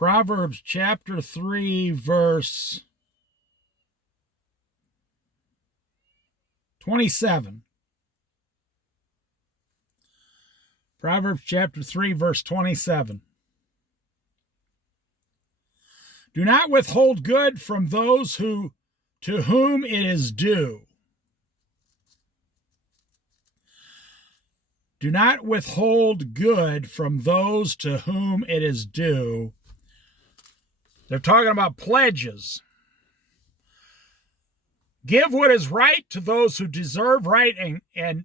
Proverbs chapter 3, verse 27. Proverbs chapter 3, verse 27. Do not withhold good from those to whom it is due. Do not withhold good from those to whom it is due. They're talking about pledges. Give what is right to those who deserve right, and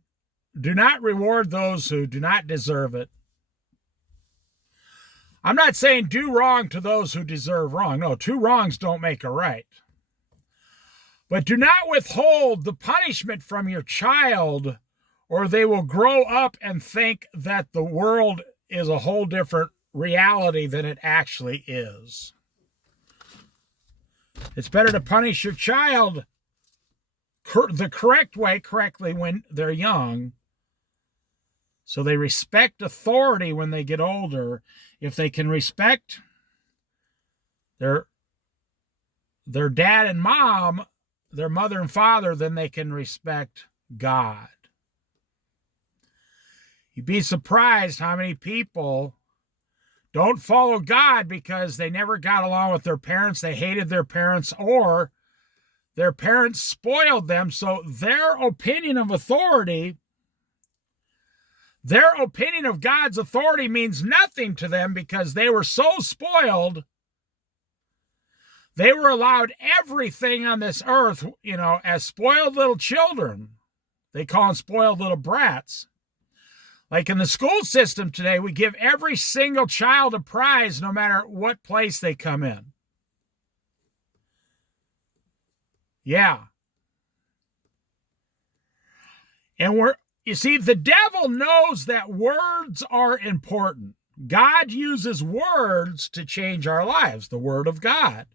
do not reward those who do not deserve it. I'm not saying do wrong to those who deserve wrong. No, two wrongs don't make a right. But do not withhold the punishment from your child, or they will grow up and think that the world is a whole different reality than it actually is. It's better to punish your child the correct way, correctly when they're young, so they respect authority when they get older. If they can respect their dad and mom, their mother and father, then they can respect God. You'd be surprised how many people don't follow God because they never got along with their parents, they hated their parents, or their parents spoiled them, so their opinion of authority, their opinion of God's authority means nothing to them because they were so spoiled. They were allowed everything on this earth, as spoiled little children. They call them spoiled little brats. Like in the school system today, we give every single child a prize no matter what place they come in. Yeah. And you see, the devil knows that words are important. God uses words to change our lives, the word of God.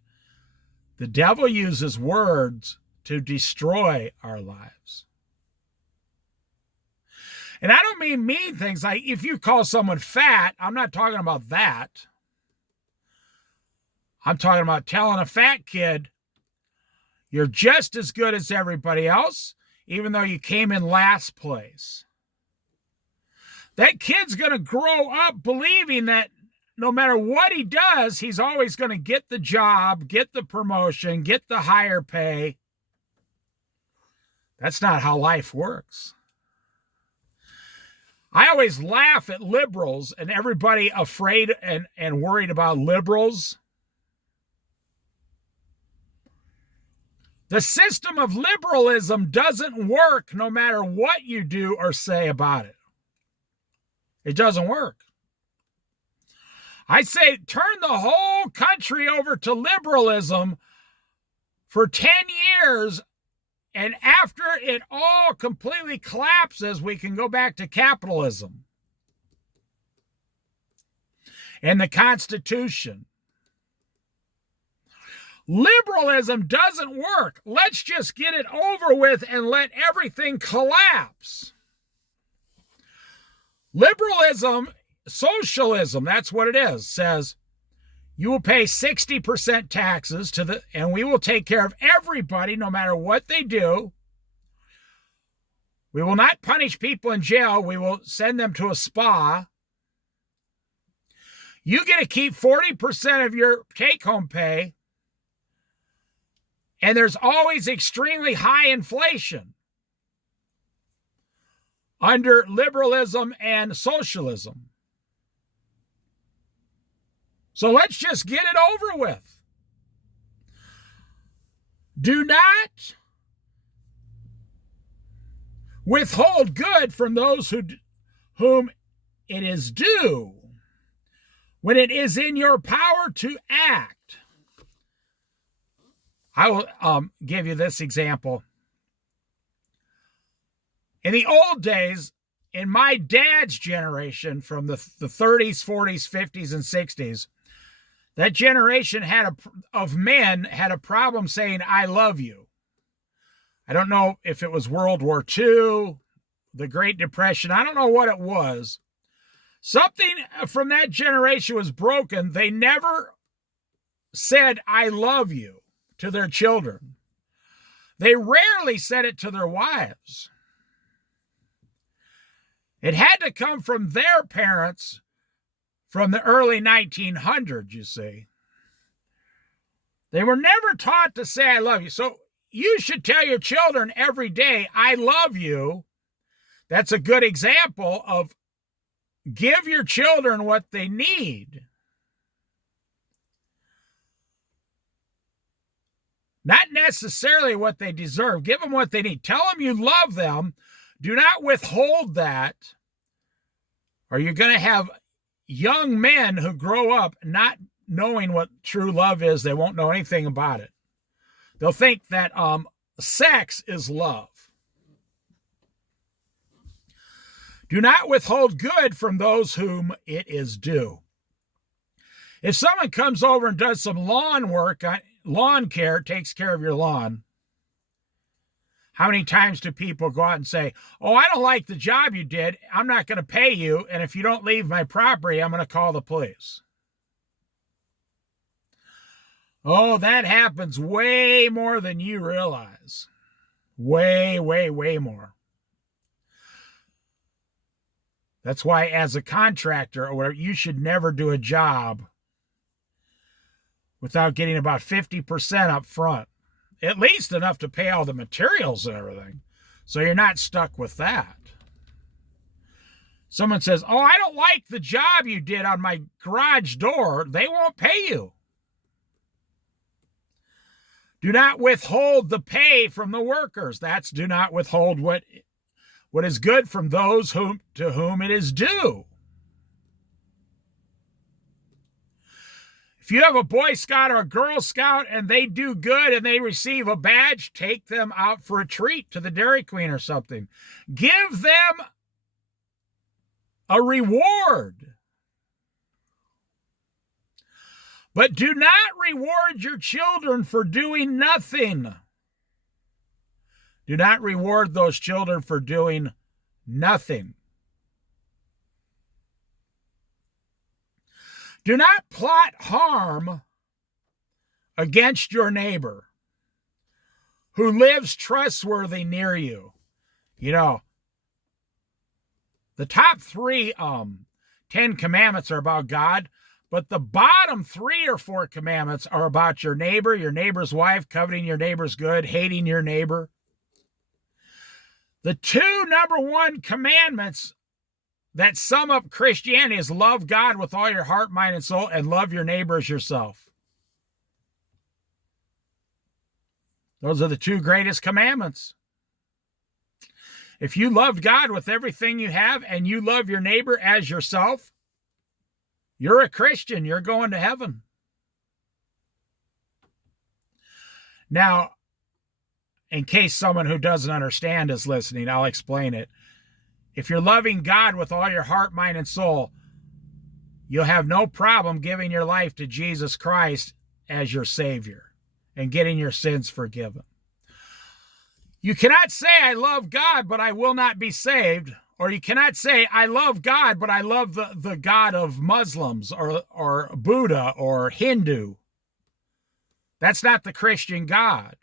The devil uses words to destroy our lives. And I don't mean mean things like if you call someone fat, I'm not talking about that. I'm talking about telling a fat kid, you're just as good as everybody else, even though you came in last place. That kid's going to grow up believing that no matter what he does, he's always going to get the job, get the promotion, get the higher pay. That's not how life works. I always laugh at liberals and everybody afraid and worried about liberals. The system of liberalism doesn't work no matter what you do or say about it. It doesn't work. I say turn the whole country over to liberalism for 10 years, and after it all completely collapses, we can go back to capitalism and the Constitution. Liberalism doesn't work. Let's just get it over with and let everything collapse. Liberalism, socialism, that's what it is, says you will pay 60% taxes and we will take care of everybody no matter what they do. We will not punish people in jail. We will send them to a spa. You get to keep 40% of your take-home pay. And there's always extremely high inflation under liberalism and socialism. So let's just get it over with. Do not withhold good from those whom it is due when it is in your power to act. I will give you this example. In the old days, in my dad's generation from the 30s, 40s, 50s, and 60s, that generation of men had a problem saying, I love you. I don't know if it was World War II, the Great Depression. I don't know what it was. Something from that generation was broken. They never said, "I love you" to their children. They rarely said it to their wives. It had to come from their parents from the early 1900s, you see. They were never taught to say, "I love you." So you should tell your children every day, "I love you." That's a good example of give your children what they need. Not necessarily what they deserve. Give them what they need. Tell them you love them. Do not withhold that, or you're going to have young men who grow up not knowing what true love is. They won't know anything about it. They'll think that sex is love. Do not withhold good from those whom it is due. If someone comes over and does some lawn work, lawn care, takes care of your lawn, how many times do people go out and say, "Oh, I don't like the job you did. I'm not going to pay you. And if you don't leave my property, I'm going to call the police"? Oh, that happens way more than you realize. Way, way, way more. That's why as a contractor or whatever, you should never do a job without getting about 50% up front. At least enough to pay all the materials and everything. So you're not stuck with that. Someone says, "Oh, I don't like the job you did on my garage door." They won't pay you. Do not withhold the pay from the workers. That's do not withhold what is good from those to whom it is due. If you have a Boy Scout or a Girl Scout and they do good and they receive a badge, take them out for a treat to the Dairy Queen or something. Give them a reward. But do not reward your children for doing nothing. Do not reward those children for doing nothing. Do not plot harm against your neighbor who lives trustworthy near you. You know, the top 3 10 commandments are about God, but the bottom 3 or 4 commandments are about your neighbor's wife, coveting your neighbor's good, hating your neighbor. The 2 number 1 commandments that sum up Christianity is love God with all your heart, mind, and soul, and love your neighbor as yourself. Those are the 2 greatest commandments. If you love God with everything you have and you love your neighbor as yourself, you're a Christian. You're going to heaven. Now, in case someone who doesn't understand is listening, I'll explain it. If you're loving God with all your heart, mind, and soul, you'll have no problem giving your life to Jesus Christ as your Savior and getting your sins forgiven. You cannot say, "I love God, but I will not be saved." Or you cannot say, "I love God, but I love the God of Muslims or Buddha or Hindu." That's not the Christian God.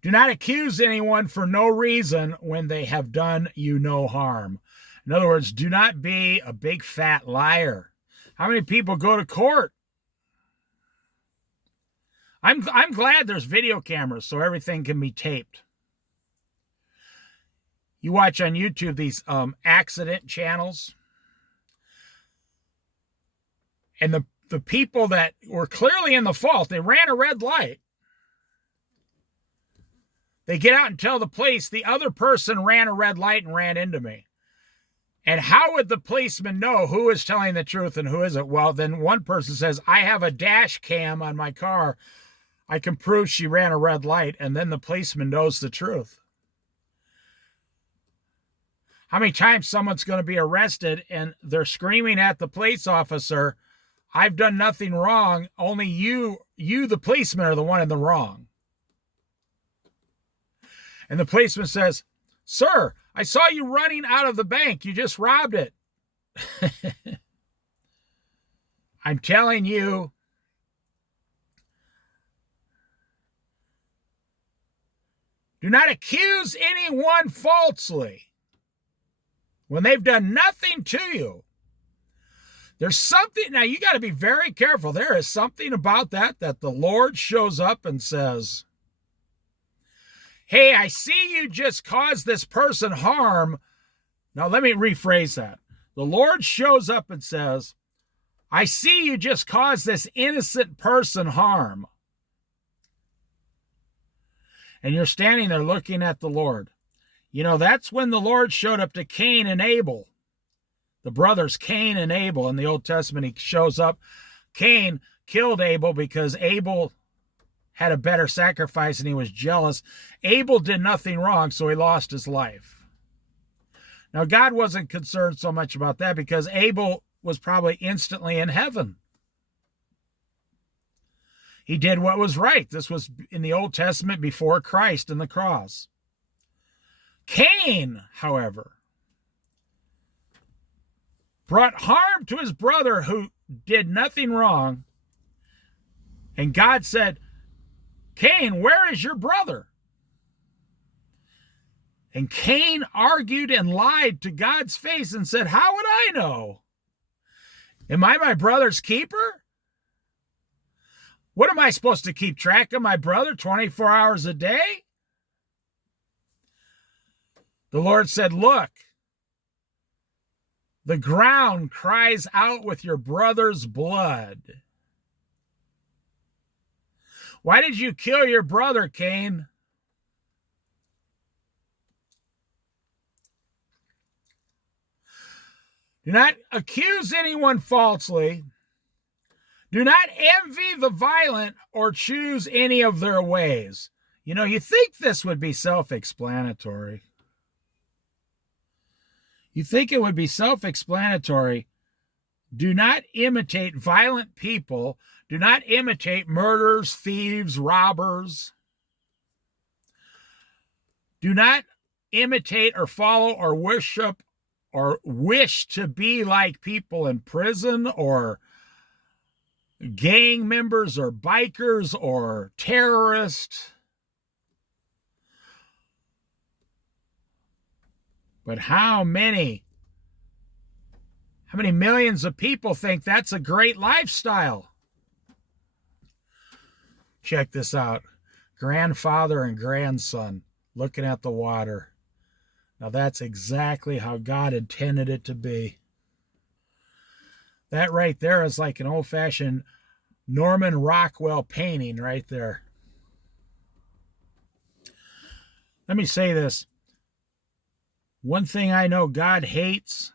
Do not accuse anyone for no reason when they have done you no harm. In other words, do not be a big fat liar. How many people go to court? I'm glad there's video cameras so everything can be taped. You watch on YouTube these accident channels. And the people that were clearly in the fault, they ran a red light. They get out and tell the police, "The other person ran a red light and ran into me." And how would the policeman know who is telling the truth and who isn't? Well, then one person says, "I have a dash cam on my car. I can prove she ran a red light." And then the policeman knows the truth. How many times someone's going to be arrested and they're screaming at the police officer, I've done nothing wrong. Only you, the policeman, are the one in the wrong. And the policeman says, sir, I saw you running out of the bank. You just robbed it. I'm telling you, do not accuse anyone falsely when they've done nothing to you. There's something, now you got to be very careful. There is something about that the Lord shows up and says, hey, I see you just caused this person harm. Now let me rephrase that. The Lord shows up and says, I see you just caused this innocent person harm. And you're standing there looking at the Lord. You know, that's when the Lord showed up to Cain and Abel. The brothers Cain and Abel in the Old Testament, he shows up. Cain killed Abel because Abel had a better sacrifice and he was jealous. Abel did nothing wrong, so he lost his life. Now, God wasn't concerned so much about that because Abel was probably instantly in heaven. He did what was right. This was in the Old Testament before Christ and the cross. Cain, however, brought harm to his brother who did nothing wrong. And God said, Cain, where is your brother? And Cain argued and lied to God's face and said, how would I know? Am I my brother's keeper? What am I supposed to keep track of my brother 24 hours a day? The Lord said, look, the ground cries out with your brother's blood. Why did you kill your brother, Cain? Do not accuse anyone falsely. Do not envy the violent or choose any of their ways. You know, you think this would be self-explanatory. You think it would be self-explanatory. Do not imitate violent people. Do not imitate murderers, thieves, robbers. Do not imitate or follow or worship or wish to be like people in prison or gang members or bikers or terrorists. But how many millions of people think that's a great lifestyle? Check this out. Grandfather and grandson looking at the water. Now that's exactly how God intended it to be. That right there is like an old-fashioned Norman Rockwell painting right there. Let me say this. One thing I know God hates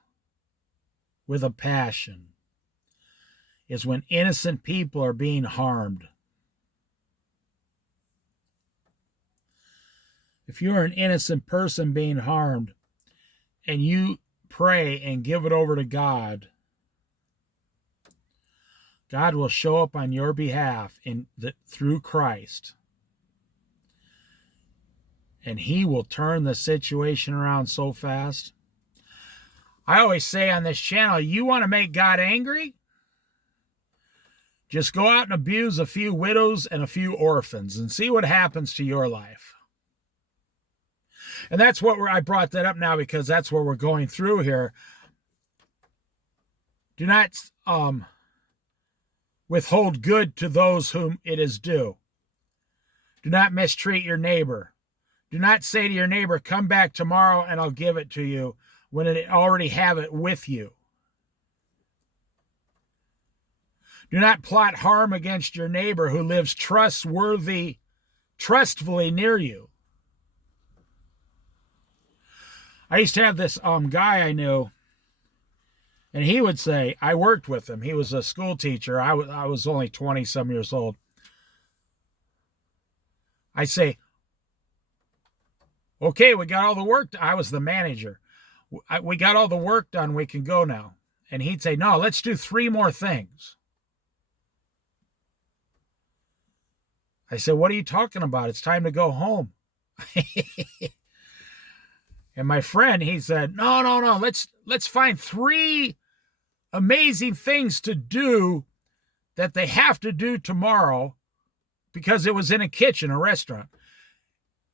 with a passion is when innocent people are being harmed. If you're an innocent person being harmed and you pray and give it over to God, God will show up on your behalf through Christ. And he will turn the situation around so fast. I always say on this channel, you want to make God angry? Just go out and abuse a few widows and a few orphans and see what happens to your life. And that's what I brought that up now because that's what we're going through here. Do not withhold good to those whom it is due. Do not mistreat your neighbor. Do not say to your neighbor, come back tomorrow and I'll give it to you when it already have it with you. Do not plot harm against your neighbor who lives trustfully near you. I used to have this guy I knew, and he would say, I worked with him. He was a school teacher. I was only 20-some years old. I'd say, okay, we got all the work. I was the manager. We got all the work done. We can go now. And he'd say, no, let's do 3 more things. I said, what are you talking about? It's time to go home. And my friend, he said, no. Let's find 3 amazing things to do that they have to do tomorrow, because it was in a kitchen, a restaurant.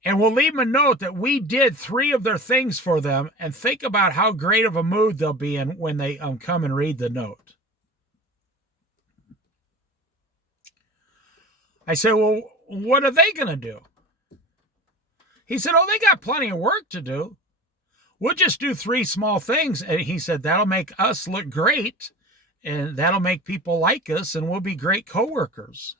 And we'll leave them a note that we did 3 of their things for them, and think about how great of a mood they'll be in when they come and read the note. I said, well, what are they going to do? He said, oh, they got plenty of work to do. We'll just do 3 small things. And he said, that'll make us look great, and that'll make people like us, and we'll be great coworkers.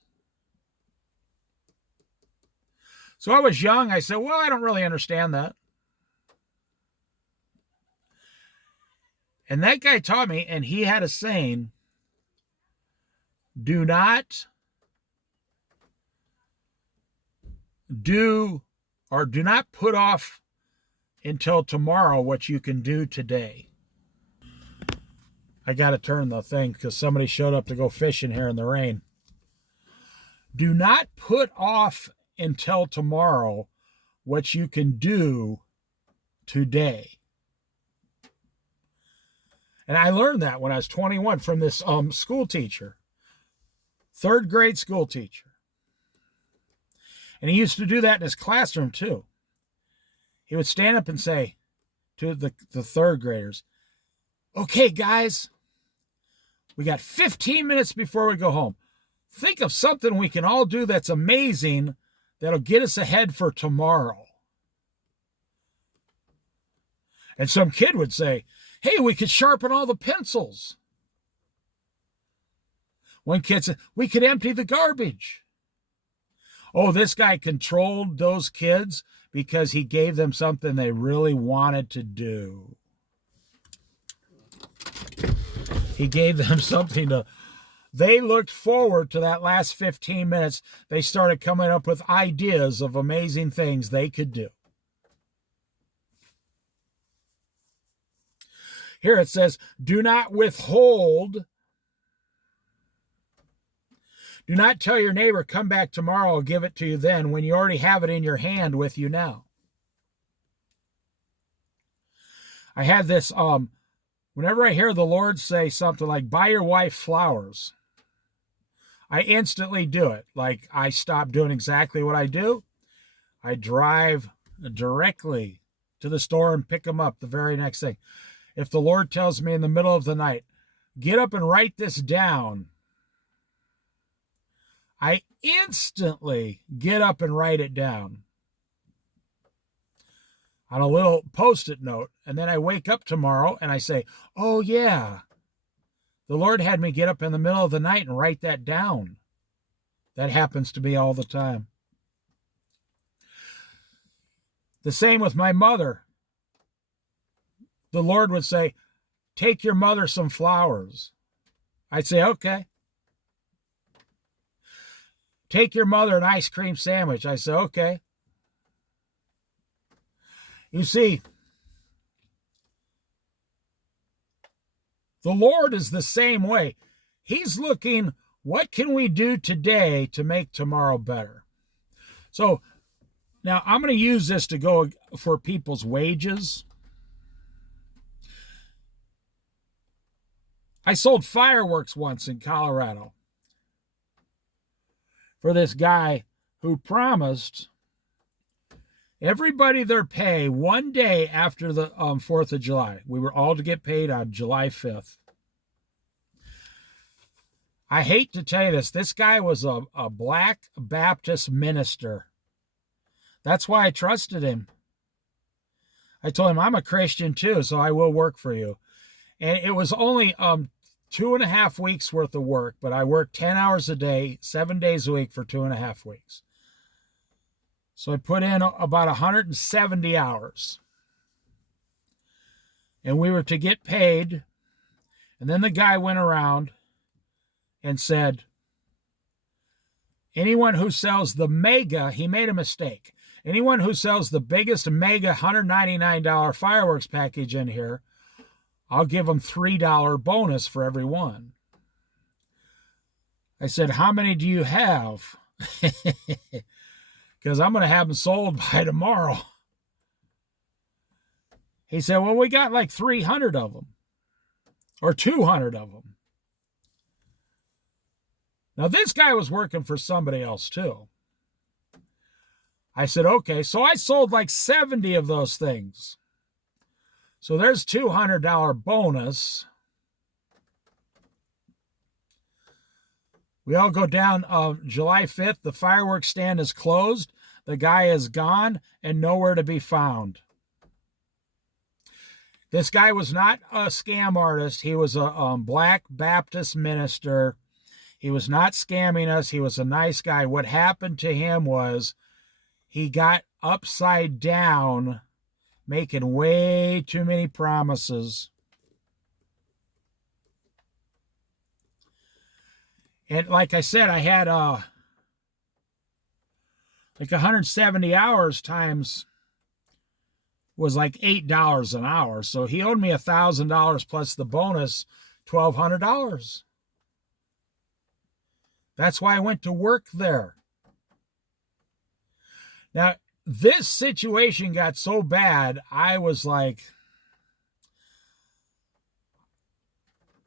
So I was young. I said, well, I don't really understand that. And that guy taught me, and he had a saying, do not put off until tomorrow what you can do today. I got to turn the thing because somebody showed up to go fishing here in the rain. Do not put off until tomorrow what you can do today. And I learned that when I was 21 from this school teacher, 3rd grade school teacher. And he used to do that in his classroom too. He would stand up and say to the 3rd graders, okay, guys, we got 15 minutes before we go home. Think of something we can all do that's amazing that'll get us ahead for tomorrow. And some kid would say, hey, we could sharpen all the pencils. One kid said, we could empty the garbage. Oh, this guy controlled those kids because he gave them something they really wanted to do. He gave them something to... They looked forward to that last 15 minutes. They started coming up with ideas of amazing things they could do. Here it says, do not withhold. Do not tell your neighbor, come back tomorrow, I'll give it to you then, when you already have it in your hand with you now. I had this, whenever I hear the Lord say something like, buy your wife flowers, I instantly do it. Like, I stop doing exactly what I do. I drive directly to the store and pick them up the very next thing. If the Lord tells me in the middle of the night, get up and write this down, I instantly get up and write it down on a little Post-it note. And then I wake up tomorrow and I say, oh yeah, the Lord had me get up in the middle of the night and write that down. That happens to me all the time. The same with my mother. The Lord would say, take your mother some flowers. I'd say, okay. Take your mother an ice cream sandwich. I say, okay. You see, the Lord is the same way. He's looking, what can we do today to make tomorrow better? So now I'm going to use this to go for people's wages. I sold fireworks once in Colorado for this guy who promised everybody their pay one day after the 4th of July. We were all to get paid on July 5th. I hate to tell you this guy was a Black Baptist minister. That's why I trusted him. I told him, I'm a Christian too, so I will work for you. And it was only 2.5 weeks worth of work, but I worked 10 hours a day, 7 days a week for 2.5 weeks. So I put in about 170 hours. And we were to get paid. And then the guy went around and said, anyone who sells the mega, he made a mistake. Anyone who sells the biggest mega $199 fireworks package in here, I'll give them $3 bonus for every one. I said, how many do you have? because I'm going to have them sold by tomorrow. He said, well, we got like 300 of them or 200 of them. Now, this guy was working for somebody else too. I said, okay, so I sold like 70 of those things. So there's $200 bonus. We all go down July 5th. The fireworks stand is closed. The guy is gone and nowhere to be found. This guy was not a scam artist. He was a black Baptist minister. He was not scamming us. He was a nice guy. What happened to him was he got upside down, making way too many promises. And like I said, I had like 170 hours times was like $8 an hour. So he owed me $1,000 plus the bonus, $1,200. That's why I went to work there. Now, this situation got so bad, I was like,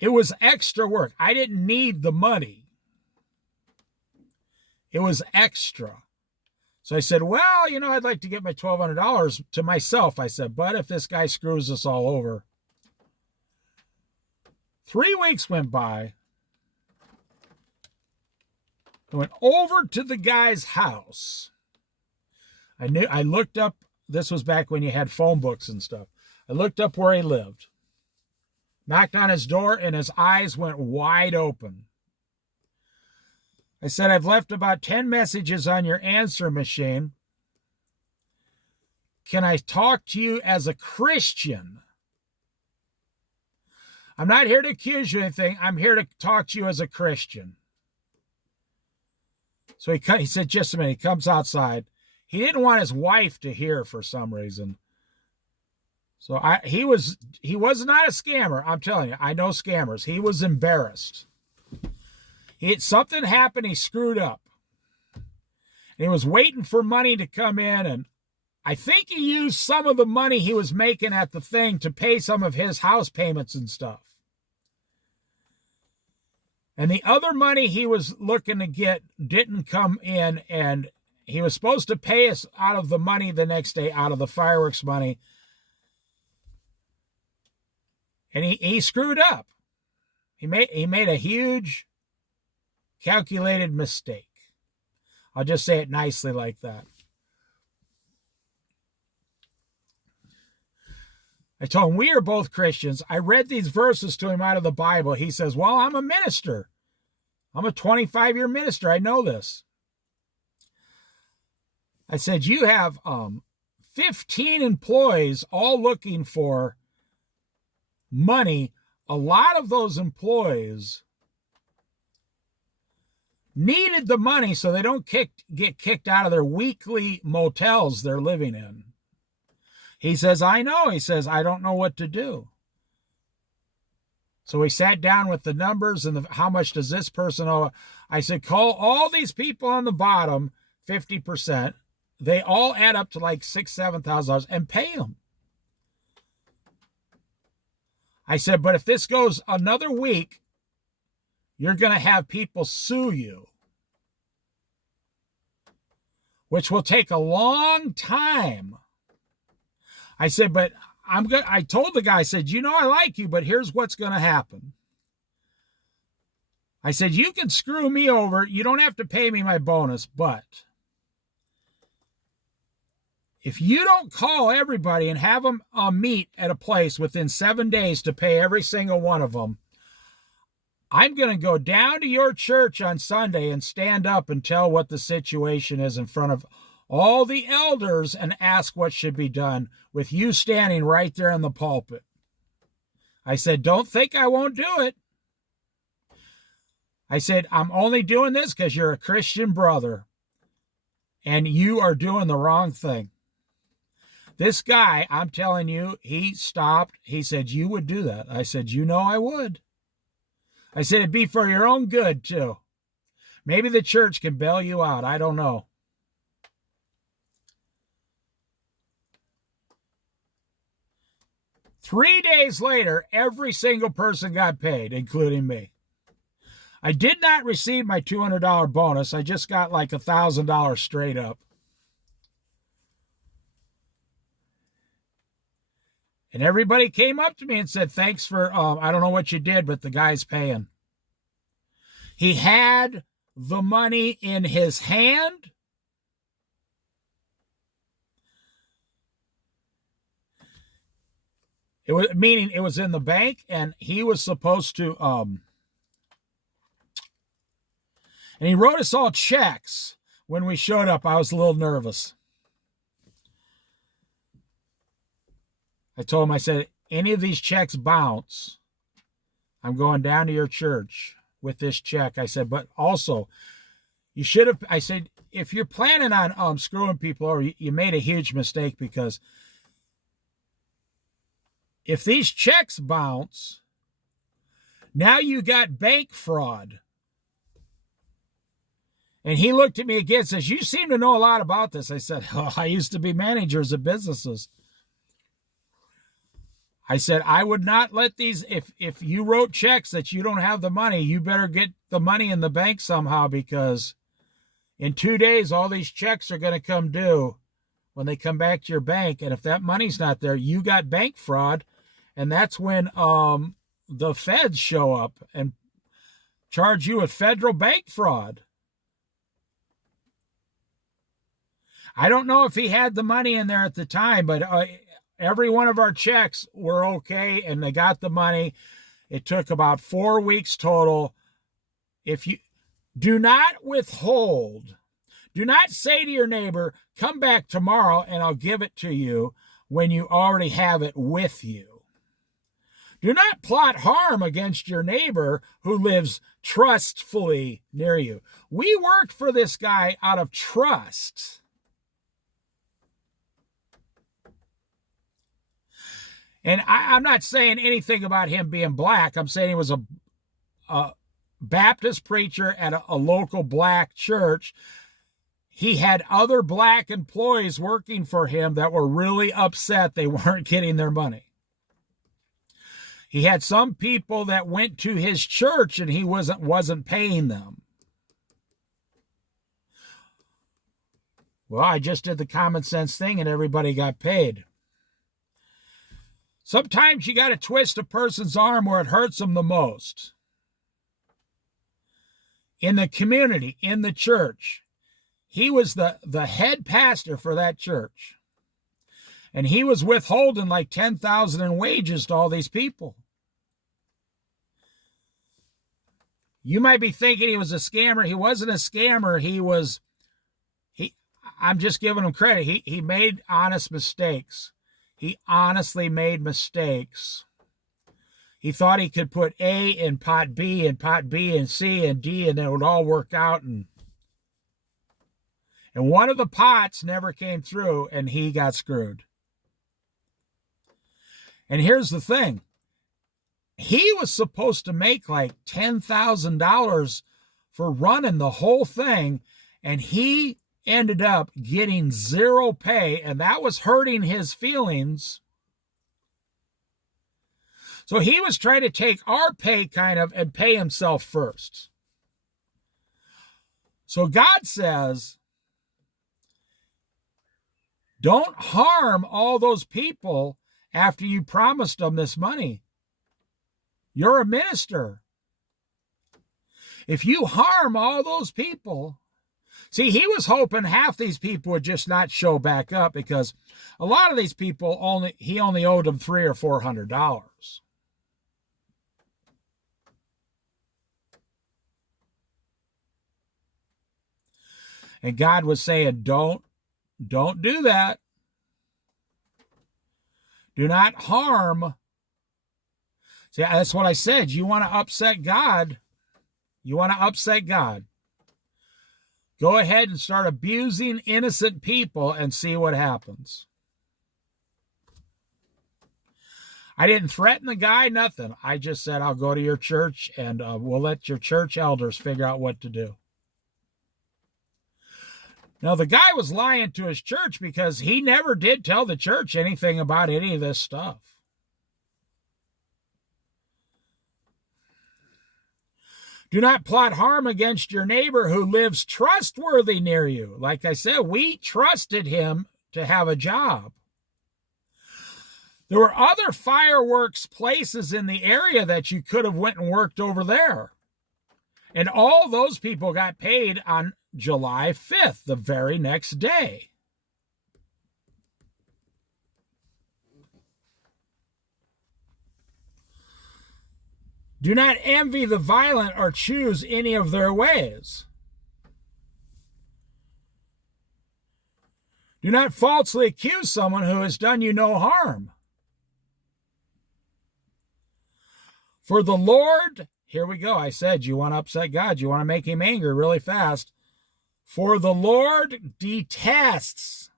it was extra work. I didn't need the money. It was extra. So I said, well, you know, I'd like to get my $1,200 to myself. I said, but if this guy screws us all over. 3 weeks went by. I went over to the guy's house. I looked up, this was back when you had phone books and stuff. I looked up where he lived. Knocked on his door and his eyes went wide open. I said, I've left about 10 messages on your answer machine. Can I talk to you as a Christian? I'm not here to accuse you of anything. I'm here to talk to you as a Christian. So he said, just a minute. He comes outside. He didn't want his wife to hear for some reason. So he was not a scammer. I'm telling you, I know scammers. He was embarrassed. Something happened. He screwed up. And he was waiting for money to come in. And I think he used some of the money he was making at the thing to pay some of his house payments and stuff. And the other money he was looking to get didn't come in. And he was supposed to pay us out of the money the next day, out of the fireworks money. And he screwed up. He made a huge calculated mistake. I'll just say it nicely like that. I told him we are both Christians. I read these verses to him out of the Bible. He says, well, I'm a minister. I'm a 25-year minister. I know this. I said, you have 15 employees all looking for money. A lot of those employees needed the money so they don't get kicked out of their weekly motels they're living in. He says, I know. He says, I don't know what to do. So we sat down with the numbers and how much does this person owe? I said, call all these people on the bottom, 50%. They all add up to like $6,000, $7,000 and pay them. I said, but if this goes another week, you're going to have people sue you, which will take a long time. I said, but I told the guy, I said, you know, I like you, but here's what's going to happen. I said, you can screw me over. You don't have to pay me my bonus, but if you don't call everybody and have them meet at a place within 7 days to pay every single one of them, I'm going to go down to your church on Sunday and stand up and tell what the situation is in front of all the elders and ask what should be done with you standing right there in the pulpit. I said, don't think I won't do it. I said, I'm only doing this because you're a Christian brother and you are doing the wrong thing. This guy, I'm telling you, he stopped. He said, you would do that. I said, you know I would. I said, it'd be for your own good too. Maybe the church can bail you out. I don't know. Three days later, every single person got paid, including me. I did not receive my $200 bonus. I just got like $1,000 straight up. And everybody came up to me and said, thanks for, I don't know what you did, but the guy's paying. He had the money in his hand. It was, meaning it was in the bank, and he was supposed to, and he wrote us all checks. When we showed up, I was a little nervous. I told him, I said, any of these checks bounce, I'm going down to your church with this check. I said, but also, you should have, I said, if you're planning on screwing people over, you made a huge mistake, because if these checks bounce, now you got bank fraud. And he looked at me again and says, you seem to know a lot about this. I said, oh, I used to be managers of businesses. I said, I would not let these, if you wrote checks that you don't have the money, you better get the money in the bank somehow, because in 2 days, all these checks are going to come due when they come back to your bank. And if that money's not there, you got bank fraud. And that's when the feds show up and charge you with federal bank fraud. I don't know if he had the money in there at the time, but every one of our checks were okay, and they got the money. It took about 4 weeks total. If you do not withhold, do not say to your neighbor, come back tomorrow and I'll give it to you, when you already have it with you. Do not plot harm against your neighbor who lives trustfully near you. We worked for this guy out of trust. And I'm not saying anything about him being black. I'm saying he was a Baptist preacher at a local black church. He had other black employees working for him that were really upset they weren't getting their money. He had some people that went to his church and he wasn't paying them. Well, I just did the common sense thing and everybody got paid. Sometimes you got to twist a person's arm where it hurts them the most. In the community, in the church, he was the head pastor for that church. And he was withholding like $10,000 in wages to all these people. You might be thinking he was a scammer. He wasn't a scammer. I'm just giving him credit. He made honest mistakes. He honestly made mistakes. He thought he could put A in pot B and pot B and C and D, and it would all work out. And one of the pots never came through, and he got screwed. And here's the thing. He was supposed to make like $10,000 for running the whole thing, and he ended up getting zero pay, and that was hurting his feelings. So he was trying to take our pay kind of and pay himself first. So God says, don't harm all those people after you promised them this money. You're a minister. If you harm all those people, see, he was hoping half these people would just not show back up, because a lot of these people he only owed them $300 or $400. And God was saying, don't do that. Do not harm. See, that's what I said. You want to upset God. You want to upset God. Go ahead and start abusing innocent people and see what happens. I didn't threaten the guy, nothing. I just said, I'll go to your church and we'll let your church elders figure out what to do. Now, the guy was lying to his church because he never did tell the church anything about any of this stuff. Do not plot harm against your neighbor who lives trustworthy near you. Like I said, we trusted him to have a job. There were other fireworks places in the area that you could have went and worked over there. And all those people got paid on July 5th, the very next day. Do not envy the violent or choose any of their ways. Do not falsely accuse someone who has done you no harm. For the Lord, here we go. I said, you want to upset God. You want to make him angry really fast. For the Lord detests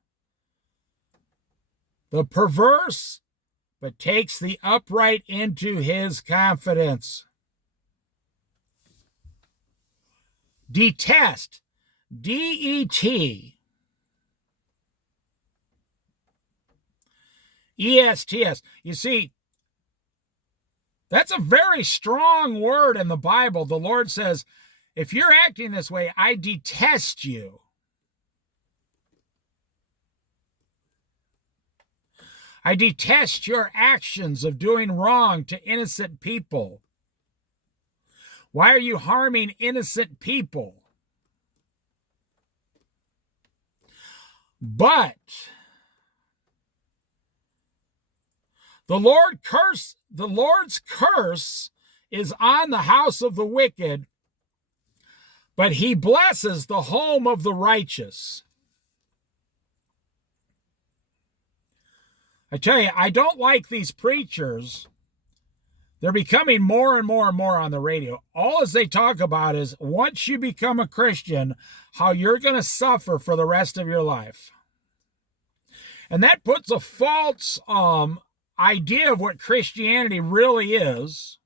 the perverse, but takes the upright into his confidence. Detest. D-E-T. E-S-T-S. You see, that's a very strong word in the Bible. The Lord says, if you're acting this way, I detest you. I detest your actions of doing wrong to innocent people. Why are you harming innocent people? But the Lord's curse is on the house of the wicked, but he blesses the home of the righteous. I tell you, I don't like these preachers. They're becoming more and more and more on the radio. All as they talk about is once you become a Christian, how you're going to suffer for the rest of your life. And that puts a false idea of what Christianity really is.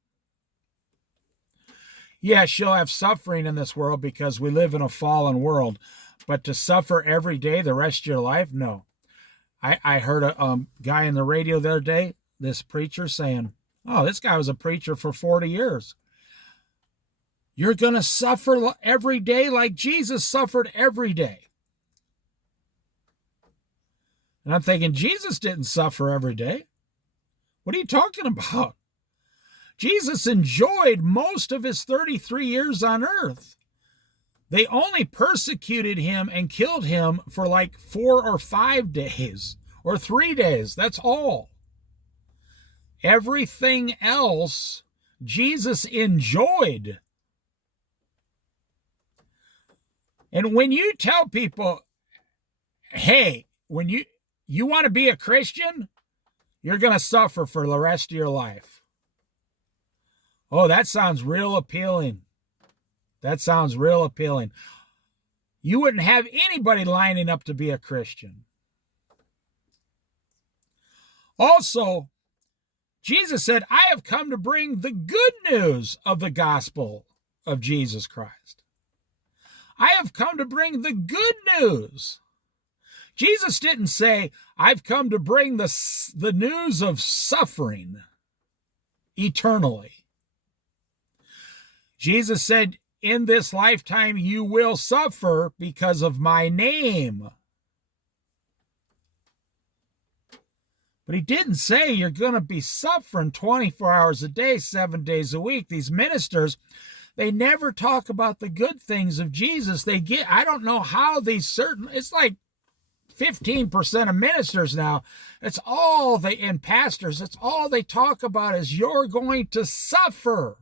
Yes, you'll have suffering in this world because we live in a fallen world. But to suffer every day the rest of your life, no. I heard a guy in the radio the other day, this preacher saying, oh, this guy was a preacher for 40 years. You're going to suffer every day like Jesus suffered every day. And I'm thinking, Jesus didn't suffer every day. What are you talking about? Jesus enjoyed most of his 33 years on earth. They only persecuted him and killed him for like 4 or 5 days or 3 days. That's all. Everything else, Jesus enjoyed. And when you tell people, hey, when you want to be a Christian, you're going to suffer for the rest of your life. Oh, that sounds real appealing. That sounds real appealing. You wouldn't have anybody lining up to be a Christian. Also, Jesus said, I have come to bring the good news of the gospel of Jesus Christ. I have come to bring the good news. Jesus didn't say, I've come to bring the news of suffering eternally. Jesus said, in this lifetime you will suffer because of my name. But he didn't say you're going to be suffering 24 hours a day, 7 days a week. These ministers, they never talk about the good things of Jesus. I don't know how it's like 15% of ministers now, and pastors, it's all they talk about is you're going to suffer.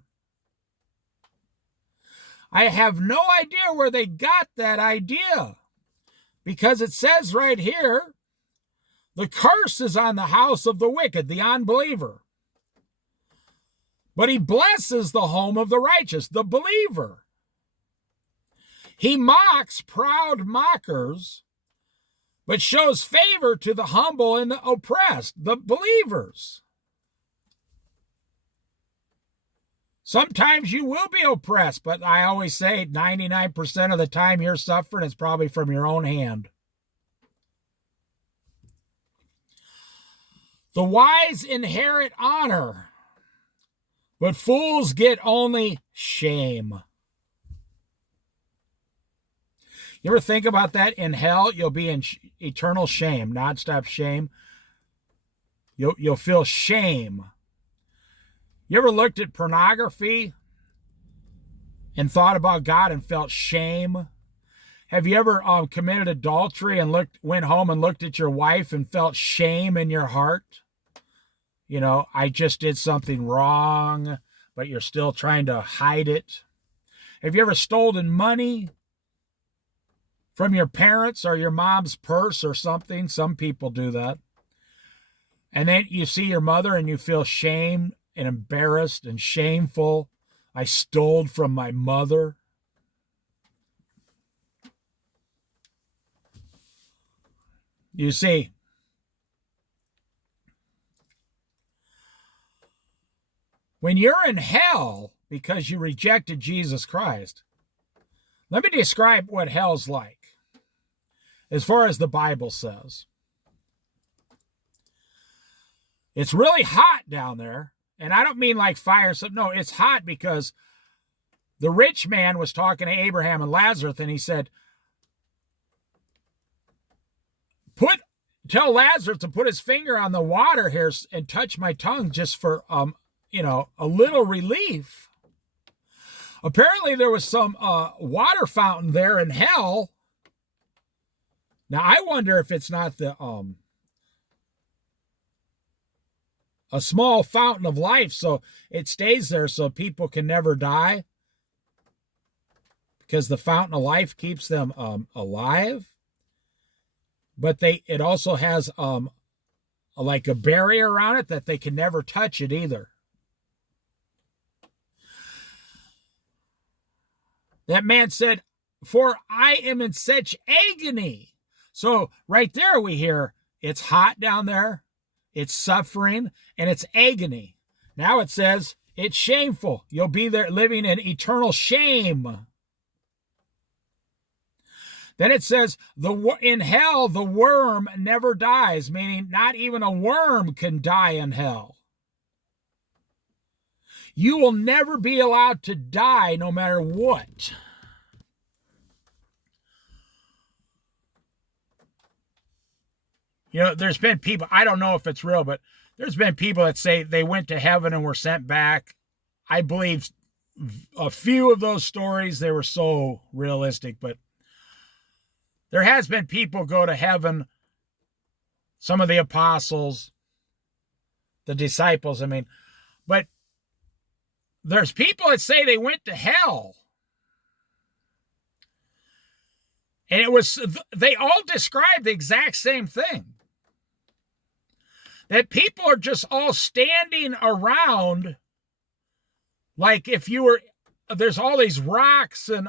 I have no idea where they got that idea, because it says right here, the curse is on the house of the wicked, the unbeliever. But he blesses the home of the righteous, the believer. He mocks proud mockers, but shows favor to the humble and the oppressed, the believers. Sometimes you will be oppressed, but I always say 99% of the time you're suffering is probably from your own hand. The wise inherit honor, but fools get only shame. You ever think about that? In hell, you'll be in eternal shame, nonstop shame. You'll feel shame. You ever looked at pornography and thought about God and felt shame? Have you ever committed adultery and went home and looked at your wife and felt shame in your heart? You know, I just did something wrong, but you're still trying to hide it. Have you ever stolen money from your parents or your mom's purse or something? Some people do that. And then you see your mother and you feel shame and embarrassed and shameful. I stole from my mother. You see, when you're in hell because you rejected Jesus Christ, let me describe what hell's like, as far as the Bible says. It's really hot down there. And I don't mean like fire. No, it's hot because the rich man was talking to Abraham and Lazarus, and he said, tell Lazarus to put his finger on the water here and touch my tongue just for, a little relief. Apparently there was some water fountain there in hell. Now, I wonder if it's not a small fountain of life, so it stays there so people can never die, because the fountain of life keeps them alive. But it also has like a barrier around it that they can never touch it either. That man said, "For I am in such agony." So right there we hear it's hot down there. It's suffering, and it's agony. Now it says it's shameful. You'll be there living in eternal shame. Then it says, in hell, the worm never dies, meaning not even a worm can die in hell. You will never be allowed to die no matter what. You know, there's been people, I don't know if it's real, but there's been people that say they went to heaven and were sent back. I believe a few of those stories, they were so realistic, but there has been people go to heaven, some of the apostles, the disciples, but there's people that say they went to hell. And they all describe the exact same thing. That people are just all standing around, like if there's all these rocks and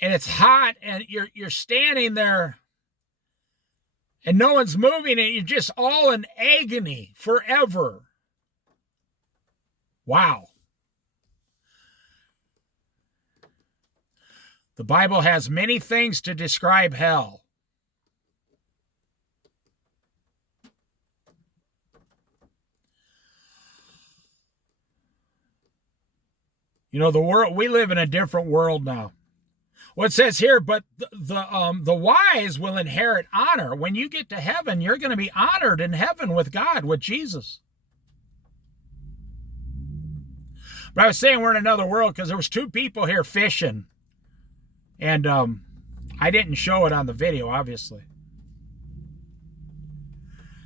it's hot and you're standing there and no one's moving and you're just all in agony forever. Wow. The Bible has many things to describe hell. You know, the world, we live in a different world now. Well, it says here, but the wise will inherit honor. When you get to heaven, you're going to be honored in heaven with God, with Jesus. But I was saying we're in another world because there was two people here fishing. And I didn't show it on the video, obviously.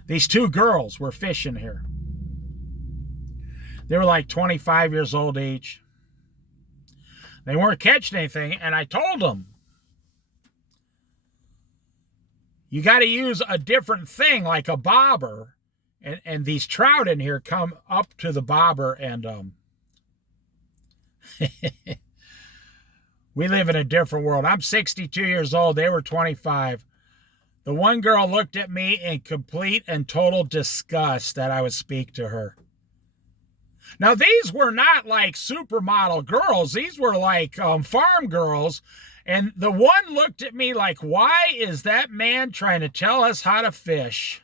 These two girls were fishing here. They were like 25 years old each. They weren't catching anything, and I told them, you got to use a different thing, like a bobber, and these trout in here come up to the bobber, and we live in a different world. I'm 62 years old. They were 25. The one girl looked at me in complete and total disgust that I would speak to her. Now, these were not like supermodel girls. These were like farm girls. And the one looked at me like, why is that man trying to tell us how to fish?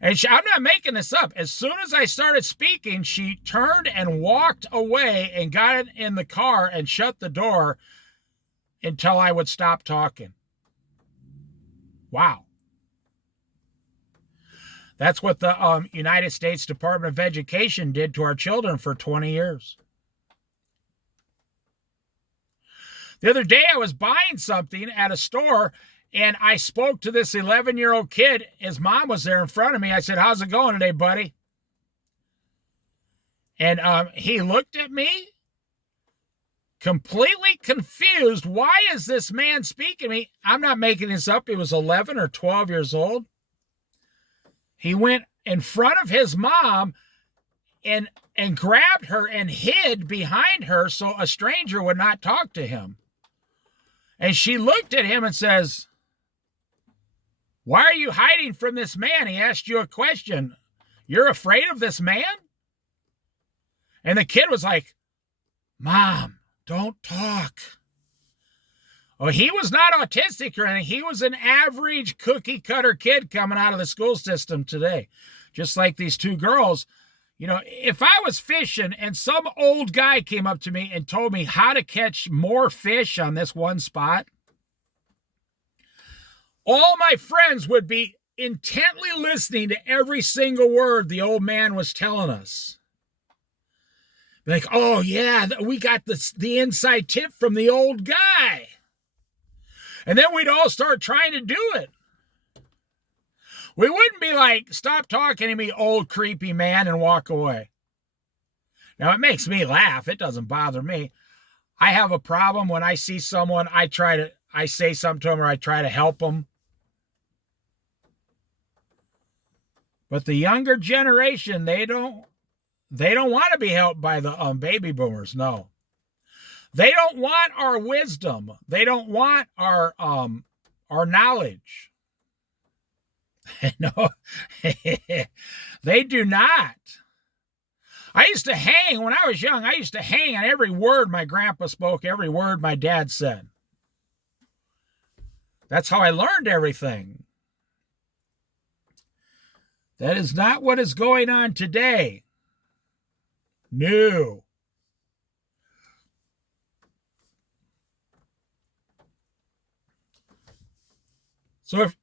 And I'm not making this up. As soon as I started speaking, she turned and walked away and got in the car and shut the door until I would stop talking. Wow. That's what the United States Department of Education did to our children for 20 years. The other day I was buying something at a store, and I spoke to this 11-year-old kid. His mom was there in front of me. I said, how's it going today, buddy? And he looked at me, completely confused. Why is this man speaking to me? I'm not making this up. He was 11 or 12 years old. He went in front of his mom and grabbed her and hid behind her so a stranger would not talk to him. And she looked at him and says, why are you hiding from this man? He asked you a question. You're afraid of this man? And the kid was like, Mom, don't talk. Oh, he was not autistic or anything. He was an average cookie cutter kid coming out of the school system today. Just like these two girls. You know, if I was fishing and some old guy came up to me and told me how to catch more fish on this one spot, all my friends would be intently listening to every single word the old man was telling us. Like, oh yeah, we got the inside tip from the old guy. And then we'd all start trying to do it. We wouldn't be like, stop talking to me, old creepy man, and walk away. Now, it makes me laugh. It doesn't bother me. I have a problem when I see someone, I say something to them or I try to help them. But the younger generation, they don't want to be helped by the baby boomers. No. They don't want our wisdom. They don't want our knowledge. No, they do not. I used to hang, when I was young, I used to hang on every word my grandpa spoke, every word my dad said. That's how I learned everything. That is not what is going on today. No. So if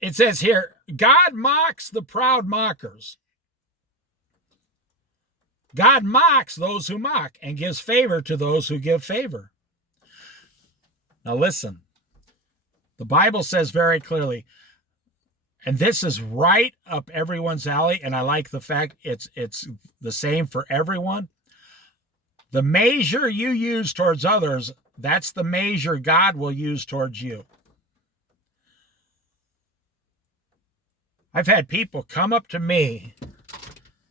it says here, God mocks the proud mockers. God mocks those who mock and gives favor to those who give favor. Now listen, the Bible says very clearly, and this is right up everyone's alley, and I like the fact it's the same for everyone. The measure you use towards others, that's the measure God will use towards you. I've had people come up to me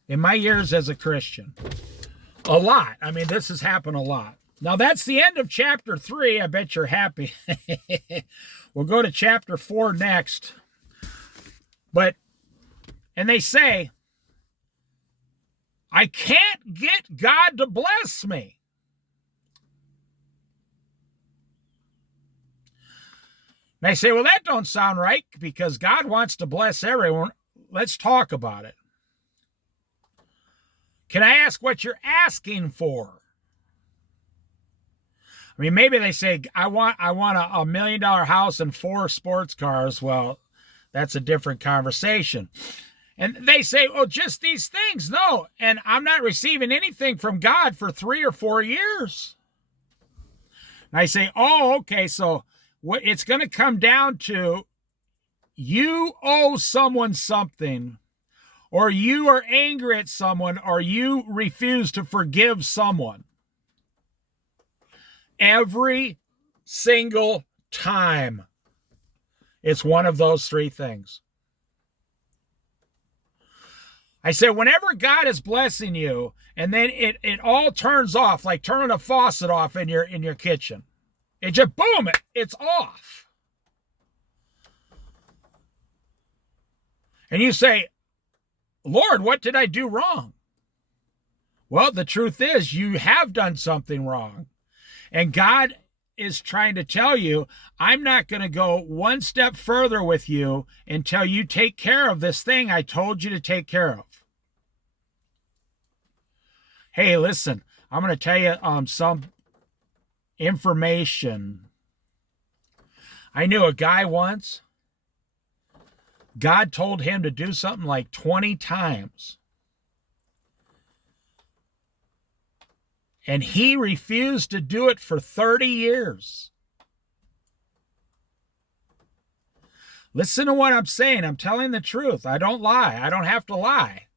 in my years as a Christian. A lot. I mean, this has happened a lot. Now, that's the end of chapter 3. I bet you're happy. We'll go to chapter 4 next. And they say, I can't get God to bless me. And I say, well, that don't sound right because God wants to bless everyone. Let's talk about it. Can I ask what you're asking for? I mean, maybe they say, I want a $1 million house and 4 sports cars. Well, that's a different conversation. And they say, oh, just these things. No, and I'm not receiving anything from God for 3 or 4 years. And I say, oh, okay, so what it's going to come down to, you owe someone something, or you are angry at someone, or you refuse to forgive someone. Every single time, it's one of those 3 things. I said, whenever God is blessing you, and then it all turns off, like turning a faucet off in your kitchen. It just, boom, it's off. And you say, Lord, what did I do wrong? Well, the truth is you have done something wrong. And God is trying to tell you, I'm not going to go one step further with you until you take care of this thing I told you to take care of. Hey, listen, I'm going to tell you some information. I knew a guy once, God told him to do something like 20 times. And he refused to do it for 30 years. Listen to what I'm saying. I'm telling the truth. I don't lie. I don't have to lie.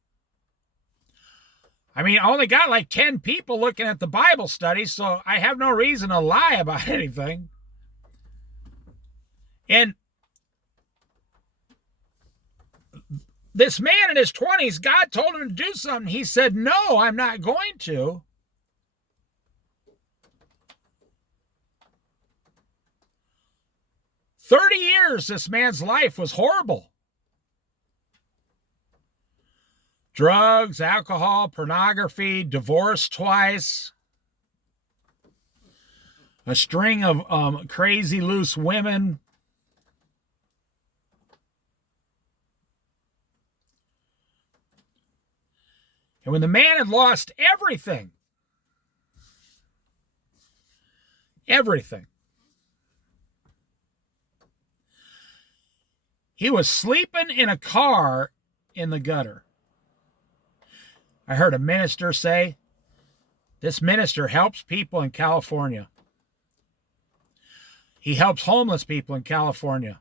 I mean, I only got like 10 people looking at the Bible study, so I have no reason to lie about anything. And this man in his 20s, God told him to do something. He said, no, I'm not going to. "30 years, this man's life was horrible. Drugs, alcohol, pornography, divorced twice, a string of crazy loose women. And when the man had lost everything, he was sleeping in a car in the gutter. I heard a minister say, this minister helps people in California. He helps homeless people in California.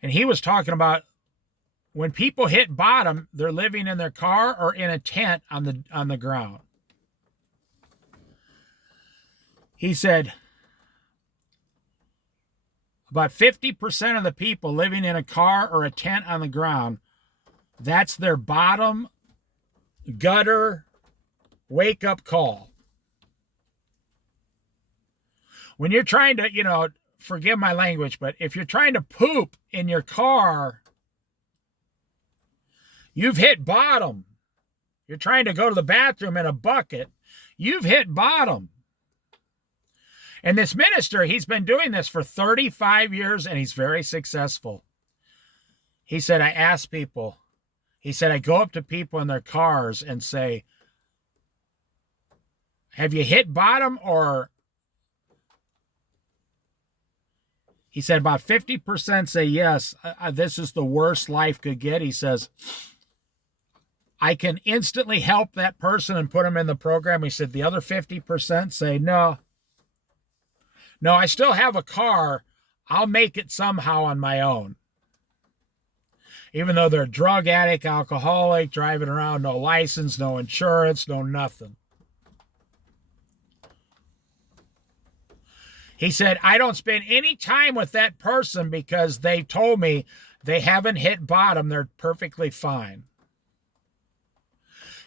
And he was talking about when people hit bottom, they're living in their car or in a tent on the ground. He said, about 50% of the people living in a car or a tent on the ground, that's their bottom gutter wake-up call. When you're trying to, forgive my language, but if you're trying to poop in your car, you've hit bottom. You're trying to go to the bathroom in a bucket, you've hit bottom. And this minister, he's been doing this for 35 years, and he's very successful. He said, I ask people, I go up to people in their cars and say, have you hit bottom? Or he said about 50% say, yes, this is the worst life could get. He says, I can instantly help that person and put them in the program. He said, the other 50% say, no, I still have a car. I'll make it somehow on my own. Even though they're a drug addict, alcoholic, driving around, no license, no insurance, no nothing. He said, I don't spend any time with that person because they told me they haven't hit bottom. They're perfectly fine.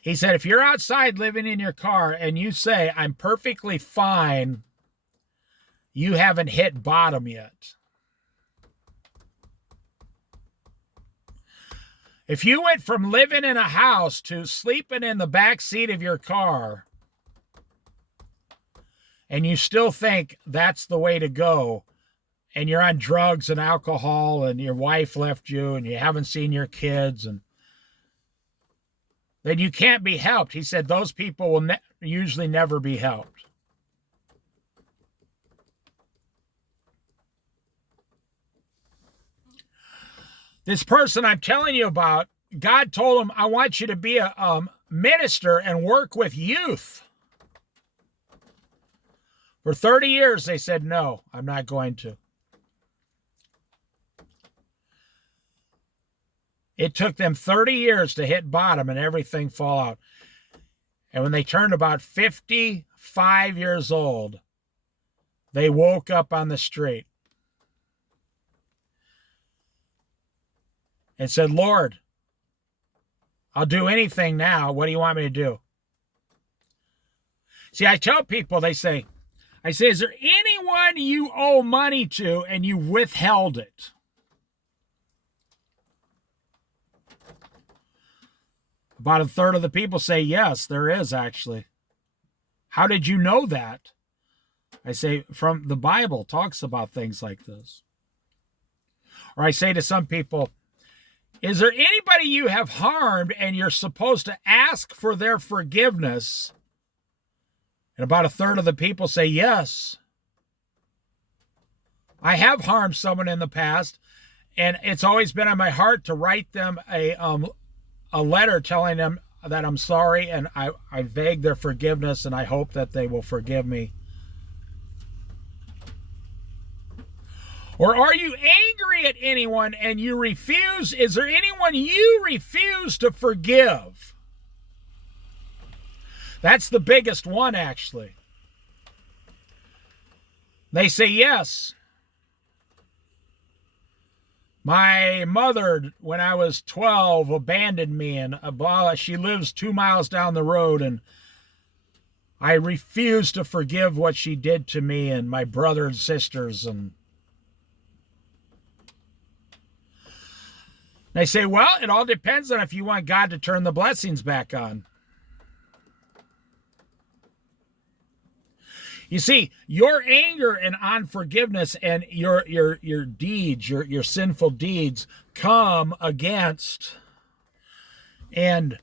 He said, if you're outside living in your car and you say, I'm perfectly fine, you haven't hit bottom yet. If you went from living in a house to sleeping in the back seat of your car, and you still think that's the way to go, and you're on drugs and alcohol, and your wife left you, and you haven't seen your kids, and then you can't be helped. He said those people will usually never be helped. This person I'm telling you about, God told him, I want you to be a minister and work with youth. For 30 years, they said, no, I'm not going to. It took them 30 years to hit bottom and everything fall out. And when they turned about 55 years old, they woke up on the street and said, Lord, I'll do anything now. What do you want me to do? See, I tell people, I say, is there anyone you owe money to and you withheld it? About a third of the people say, yes, there is actually. How did you know that? I say, from the Bible talks about things like this. Or I say to some people, is there anybody you have harmed and you're supposed to ask for their forgiveness? And about a third of the people say, yes. I have harmed someone in the past, and it's always been on my heart to write them a letter telling them that I'm sorry and I beg their forgiveness and I hope that they will forgive me. Or are you angry at anyone and you refuse? Is there anyone you refuse to forgive? That's the biggest one, actually. They say yes. My mother, when I was 12, abandoned me, and she lives 2 miles down the road, and I refuse to forgive what she did to me and my brother and sisters. And they say, well, it all depends on if you want God to turn the blessings back on. You see, your anger and unforgiveness and your deeds, your sinful deeds come against, and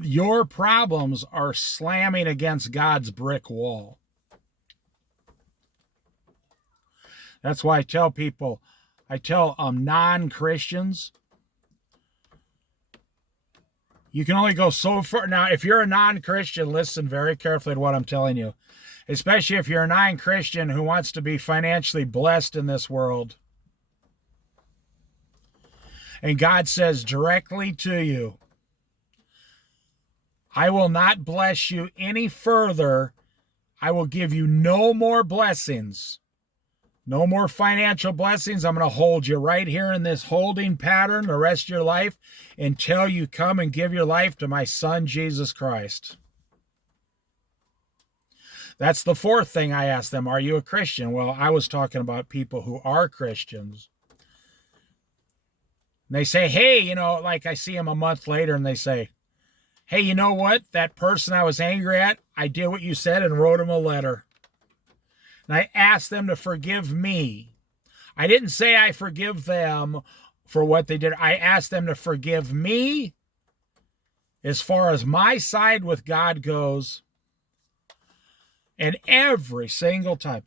your problems are slamming against God's brick wall. That's why I tell people, non-Christians, you can only go so far. Now, if you're a non-Christian, listen very carefully to what I'm telling you. Especially if you're a non-Christian who wants to be financially blessed in this world. And God says directly to you, I will not bless you any further. I will give you no more blessings. No more financial blessings. I'm going to hold you right here in this holding pattern the rest of your life until you come and give your life to my son, Jesus Christ. That's the fourth thing I asked them. Are you a Christian? Well, I was talking about people who are Christians. And they say, hey, like I see them a month later and they say, hey, you know what? That person I was angry at, I did what you said and wrote him a letter. And I asked them to forgive me. I didn't say I forgive them for what they did. I asked them to forgive me as far as my side with God goes. And every single time,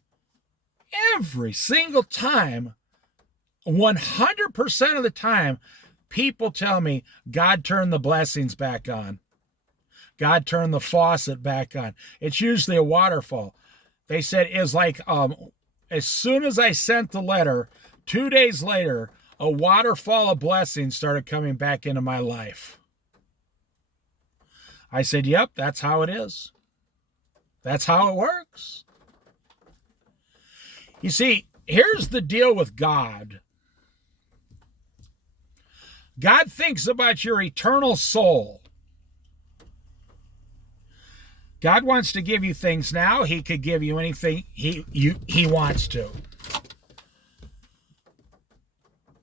100% of the time, people tell me God turned the blessings back on. God turned the faucet back on. It's usually a waterfall. They said it's like as soon as I sent the letter, 2 days later, a waterfall of blessings started coming back into my life. I said, yep, that's how it is. That's how it works. You see, here's the deal with God. God thinks about your eternal soul. God wants to give you things now. He could give you anything he wants to.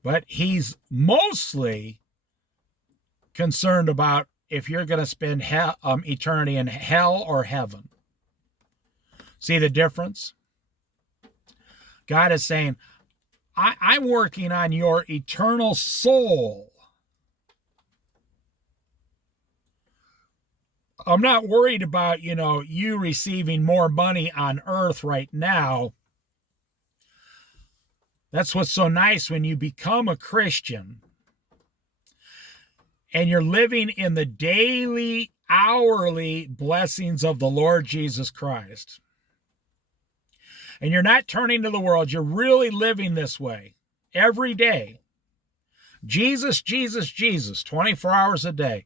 But he's mostly concerned about if you're going to spend eternity in hell or heaven. See the difference? God is saying, I'm working on your eternal soul. I'm not worried about, you receiving more money on earth right now. That's what's so nice when you become a Christian and you're living in the daily, hourly blessings of the Lord Jesus Christ. And you're not turning to the world. You're really living this way every day. Jesus, Jesus, Jesus, 24 hours a day.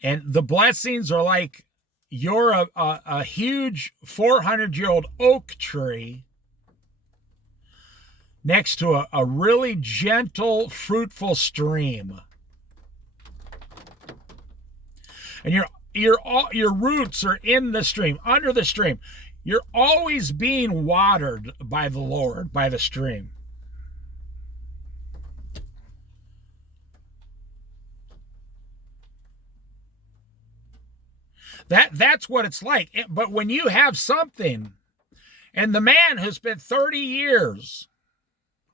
And the blessings are like you're a huge 400-year-old oak tree next to a really gentle, fruitful stream. And your roots are in the stream, under the stream. You're always being watered by the Lord, by the stream. That's what it's like. But when you have something, and the man who spent 30 years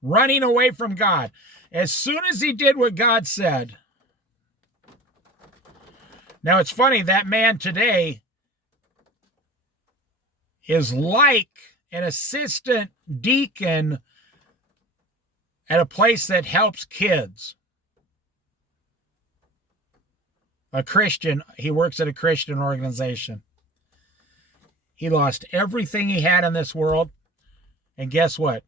running away from God, as soon as he did what God said. Now it's funny, that man today is like an assistant deacon at a place that helps kids. A Christian, he works at a Christian organization. He lost everything he had in this world. And guess what?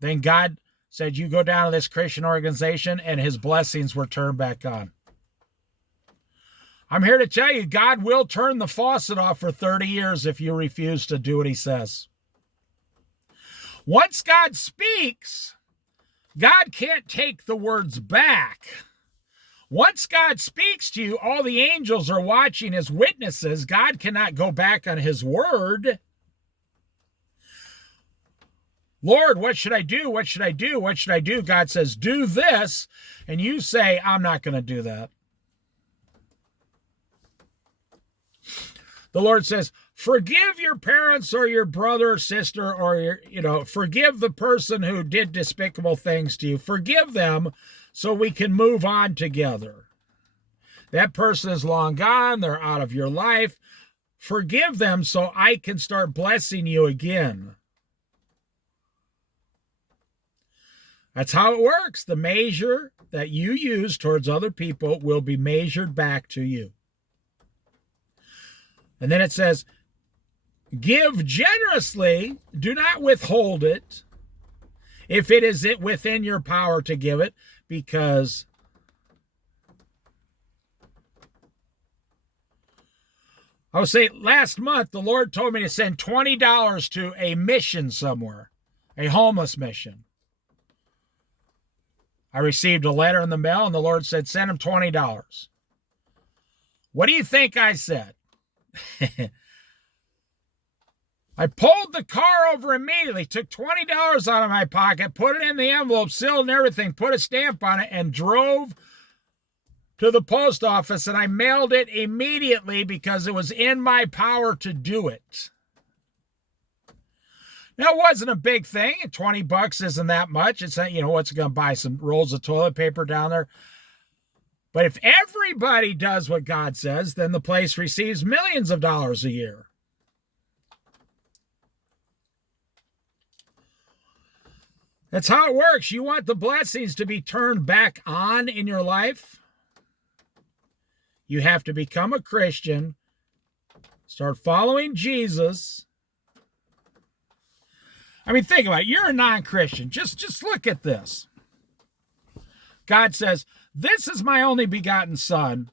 Then God said, you go down to this Christian organization, and his blessings were turned back on. I'm here to tell you, God will turn the faucet off for 30 years if you refuse to do what he says. Once God speaks, God can't take the words back. Once God speaks to you, all the angels are watching as witnesses. God cannot go back on his word. Lord, what should I do? What should I do? What should I do? God says, do this. And you say, I'm not going to do that. The Lord says, forgive your parents or your brother or sister, or forgive the person who did despicable things to you. Forgive them so we can move on together. That person is long gone. They're out of your life. Forgive them so I can start blessing you again. That's how it works. The measure that you use towards other people will be measured back to you. And then it says, give generously, do not withhold it, if it is within your power to give it, because I would say last month, the Lord told me to send $20 to a mission somewhere, a homeless mission. I received a letter in the mail, and the Lord said, send him $20. What do you think I said? I pulled the car over immediately, took $20 out of my pocket, put it in the envelope, sealed and everything, put a stamp on it, and drove to the post office, and I mailed it immediately because it was in my power to do it. Now, it wasn't a big thing. $20 isn't that much. It's not, what's going to buy some rolls of toilet paper down there? But if everybody does what God says, then the place receives millions of dollars a year. That's how it works. You want the blessings to be turned back on in your life? You have to become a Christian, start following Jesus. I mean, think about it. You're a non-Christian. Just look at this. God says, this is my only begotten Son.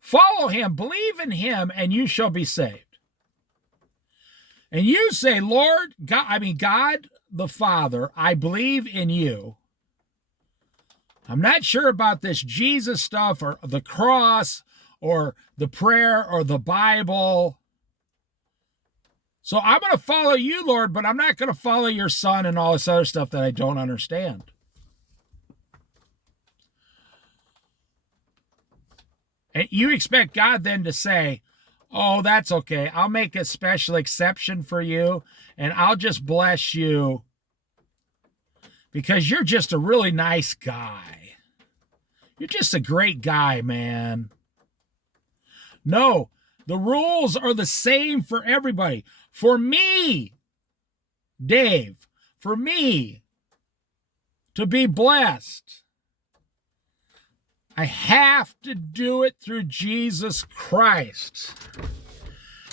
Follow him, believe in him, and you shall be saved. And you say, Lord, God the Father, I believe in you. I'm not sure about this Jesus stuff or the cross or the prayer or the Bible. So I'm going to follow you, Lord, but I'm not going to follow your Son and all this other stuff that I don't understand. And you expect God then to say, oh, that's okay. I'll make a special exception for you, and I'll just bless you because you're just a really nice guy. You're just a great guy, man. No, the rules are the same for everybody. For me, Dave, for me to be blessed, I have to do it through Jesus Christ.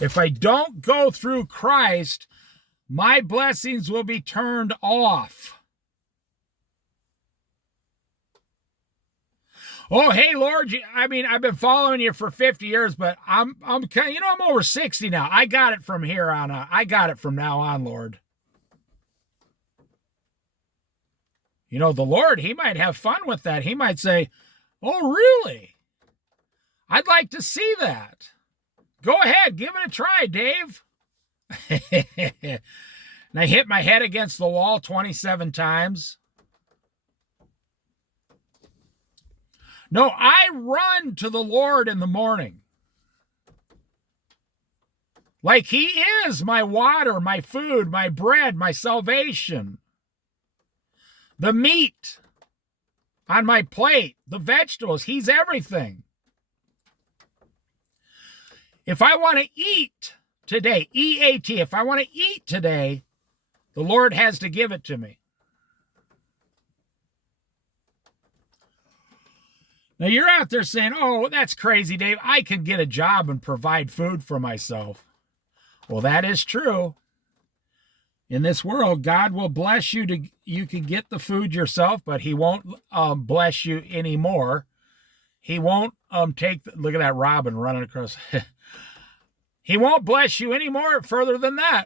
If I don't go through Christ, my blessings will be turned off. Oh, hey, Lord, I've been following you for 50 years, but I'm over 60 now. I got it from here on out. I got it from now on, Lord. The Lord, he might have fun with that. He might say, oh, really? I'd like to see that. Go ahead, give it a try, Dave. And I hit my head against the wall 27 times. No, I run to the Lord in the morning. Like he is my water, my food, my bread, my salvation. The meat on my plate, the vegetables, he's everything. If I want to eat today, E-A-T, if I want to eat today, the Lord has to give it to me. Now you're out there saying, oh, that's crazy, Dave. I can get a job and provide food for myself. Well, that is true. In this world, God will bless you to you can get the food yourself, but he won't bless you anymore. He won't look at that robin running across. He won't bless you any more further than that.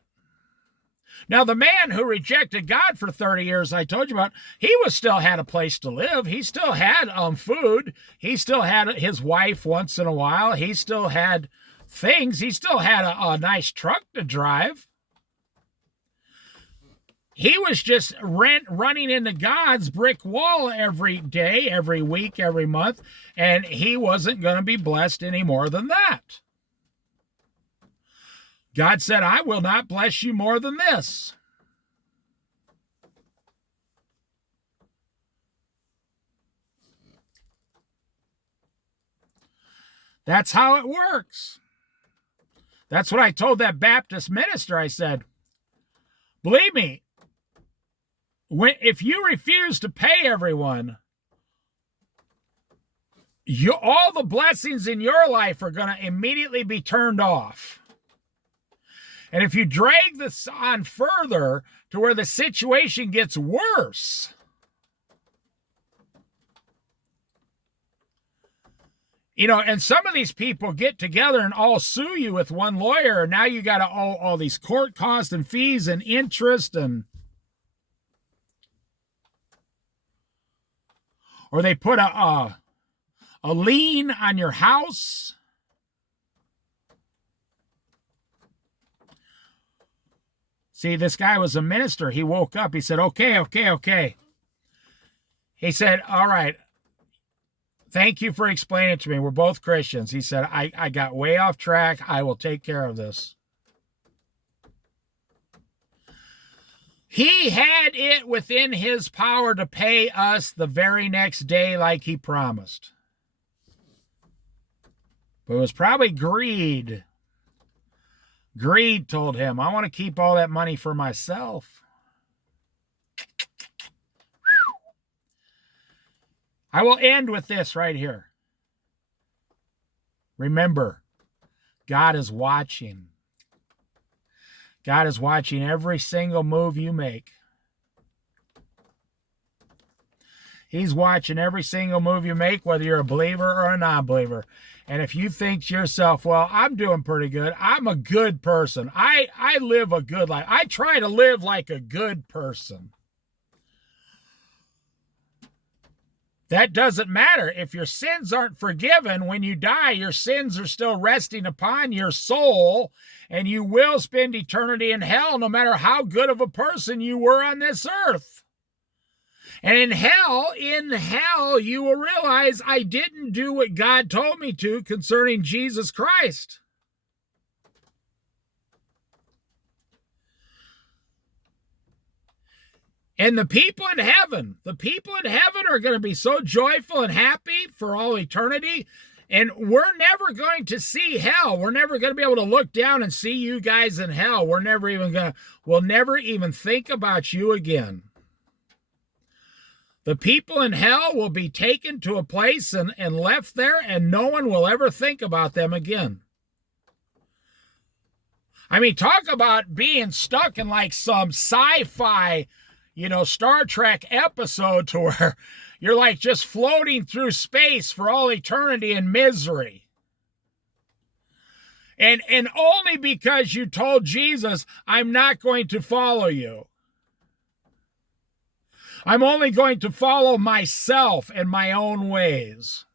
Now, the man who rejected God for 30 years, I told you about, he still had a place to live. He still had food. He still had his wife once in a while. He still had things. He still had a nice truck to drive. He was just running into God's brick wall every day, every week, every month, and he wasn't going to be blessed any more than that. God said, I will not bless you more than this. That's how it works. That's what I told that Baptist minister. I said, believe me, if you refuse to pay everyone, all the blessings in your life are going to immediately be turned off. And if you drag this on further to where the situation gets worse, and some of these people get together and all sue you with one lawyer, and now you got to owe all these court costs and fees and interest, or they put a lien on your house. See, this guy was a minister. He woke up. He said, okay. He said, all right, thank you for explaining it to me. We're both Christians. He said, I got way off track. I will take care of this. He had it within his power to pay us the very next day like he promised. But it was probably greed. Greed told him, I want to keep all that money for myself. I will end with this right here. Remember, God is watching. God is watching every single move you make. He's watching every single move you make, whether you're a believer or a non-believer. And if you think to yourself, well, I'm doing pretty good. I'm a good person. I live a good life. I try to live like a good person. That doesn't matter. If your sins aren't forgiven, when you die, your sins are still resting upon your soul, and you will spend eternity in hell no matter how good of a person you were on this earth. And in hell, you will realize I didn't do what God told me to concerning Jesus Christ. And the people in heaven are going to be so joyful and happy for all eternity. And we're never going to see hell. We're never going to be able to look down and see you guys in hell. We'll never even think about you again. The people in hell will be taken to a place and left there, and no one will ever think about them again. I mean, talk about being stuck in like some sci-fi, Star Trek episode to where you're like just floating through space for all eternity in misery. And only because you told Jesus, I'm not going to follow you. I'm only going to follow myself and my own ways.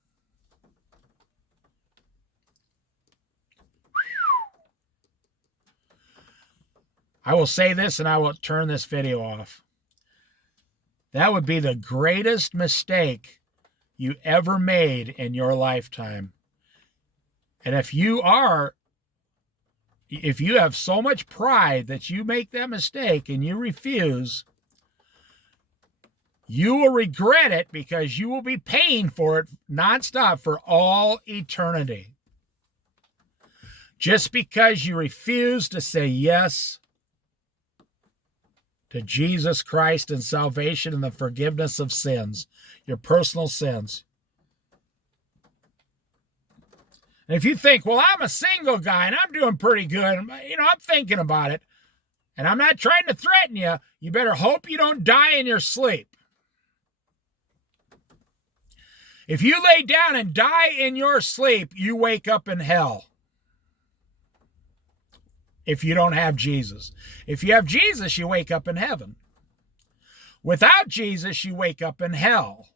I will say this and I will turn this video off. That would be the greatest mistake you ever made in your lifetime. And if you are if you have so much pride that you make that mistake and you refuse, you will regret it because you will be paying for it nonstop for all eternity. Just because you refuse to say yes to Jesus Christ and salvation and the forgiveness of sins, your personal sins. And if you think, well, I'm a single guy and I'm doing pretty good, I'm thinking about it, and I'm not trying to threaten you, you better hope you don't die in your sleep. If you lay down and die in your sleep, you wake up in hell. If you don't have Jesus. If you have Jesus, you wake up in heaven. Without Jesus, you wake up in hell.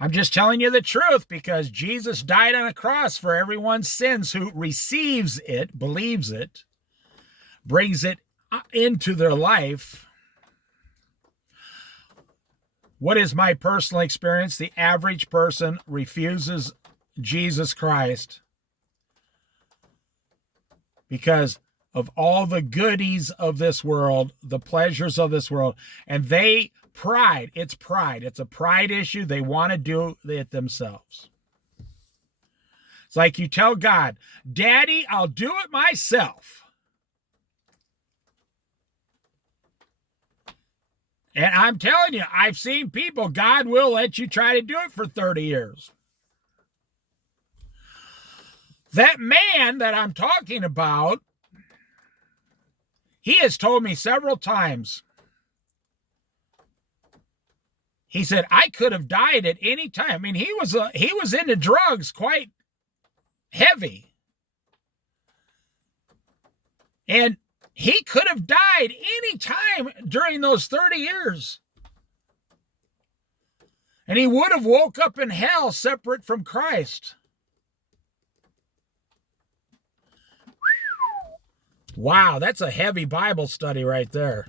I'm just telling you the truth because Jesus died on a cross for everyone's sins who receives it, believes it, brings it into their life. What is my personal experience? The average person refuses Jesus Christ because of all the goodies of this world, the pleasures of this world, and pride. It's pride. It's a pride issue. They want to do it themselves. It's like you tell God, Daddy, I'll do it myself. And I'm telling you, I've seen people, God will let you try to do it for 30 years. That man that I'm talking about, he has told me several times, he said, I could have died at any time. I mean, he was into drugs quite heavy. And he could have died any time during those 30 years. And he would have woke up in hell separate from Christ. Wow, that's a heavy Bible study right there.